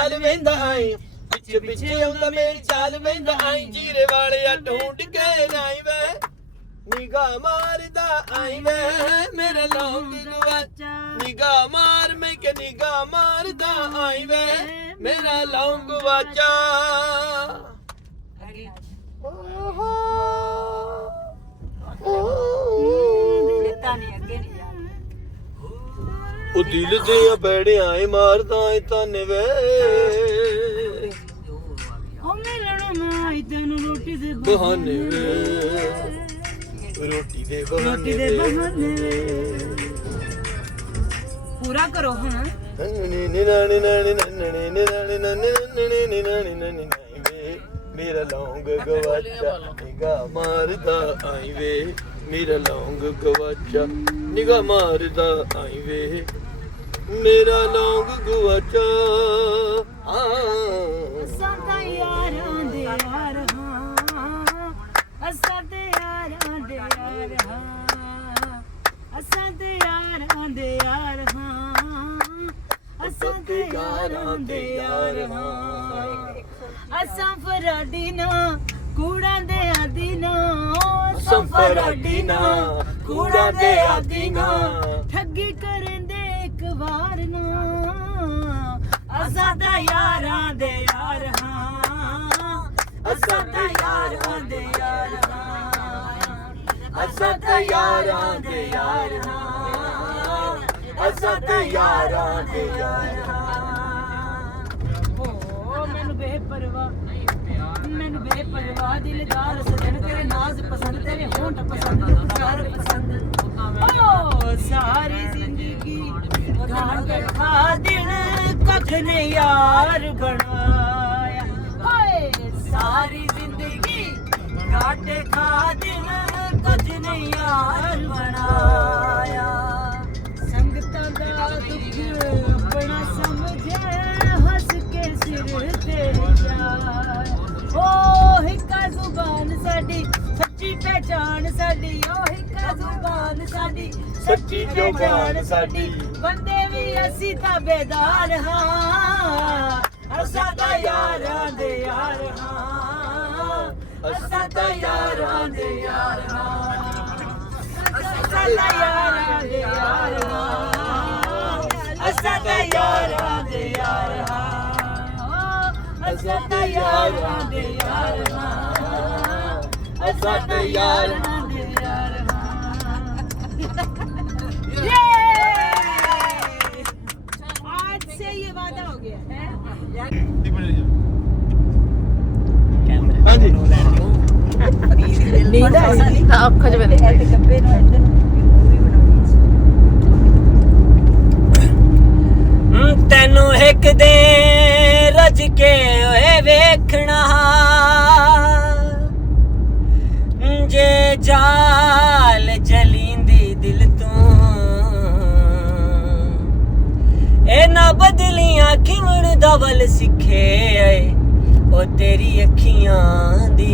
चाल वेंदा आई पिछे पिछे आउंदा मेरी चाल वेंदा आई जीरे वाले ढूंढ के लाई वे निगाह मारदा आई वे मेरा लौंग गवाचा निगाह मार मैं के निगाह मारदा आई वे मेरा लौंग गवाचा ओ दिल दे बैठे आए मारदा है ताने वे ओ मिलण ना आई तेनु रोटी दे बहाने वे रोटी दे बहाने वे पूरा करो हां मेरा लौंग गवाचा निगाह मारदा आई वे मेरा लौंग गवाचा निगाह मारदा आई वे मेरा लौंग गवाचा असां ता यारां दे यार हां असां ते यारां दे यार हां असां ते यारां दे यार हां असां ते यारां दे यार हां असां फराडी ना कूड़ा दे आदी ना असां फराडी ना कूड़ा दे आदी ना ठगी करेंदे एक बार ना असां ता यारां दे यार हां असां ता यारां दे यार हां असां ता यारां दे यार हां असां ता यारां दे यार हां ओ मैनू बेपरवाह दिलदार सजन तेरे नाज पसंद तेरे होंठ पसंद प्यार पसंद ओ सारी जिंदगी घाट खा दिन कख ने यार बनाया हाय सारी जिंदगी घाट खा दिन कख ने यार बनाया संगतां दा दुख अपना समझे हंस के सिर ते जाया ओ हिक्का जुबान साडी सच्ची पहचान साडी ओ हिक्का जुबान साडी सच्ची पहचान साडी बंदे भी असी ताबेदार हां असां ता यारां दे यार हां असां ता यारां दे यार हां असां ता यारां दे यार हां असां ता यारां दे यार हां असां ता यारां दे यार हां असां ता यारां दे यार हां आज से ये वादा हो गया है हाँ जी नींद आ रही ਤਾਂ ਅੱਖਾਂ 'ਚ ਬੰਦੇ ਹੈ ਕੱਪੇ ਨੂੰ ਇੱਧਰ ਪੂਰੀ ਬਣਾਉਣੀ ਤੈਨੂੰ ਇੱਕ ਦੇ ਰਜ ਕੇ ਓਏ ਵੇਖਣਾ ਜੇ ਜਾਲ ਜਲੀਂਦੀ ਦਿਲ ਤੋਂ ਇਹ ਨਾ ਬਦਲੀਆਂ ਕਿਵਣ ਦਾ ਵੱਲ ਸਿੱਖੇ ਓ ਤੇਰੀ ਅੱਖੀਆਂ ਦੀ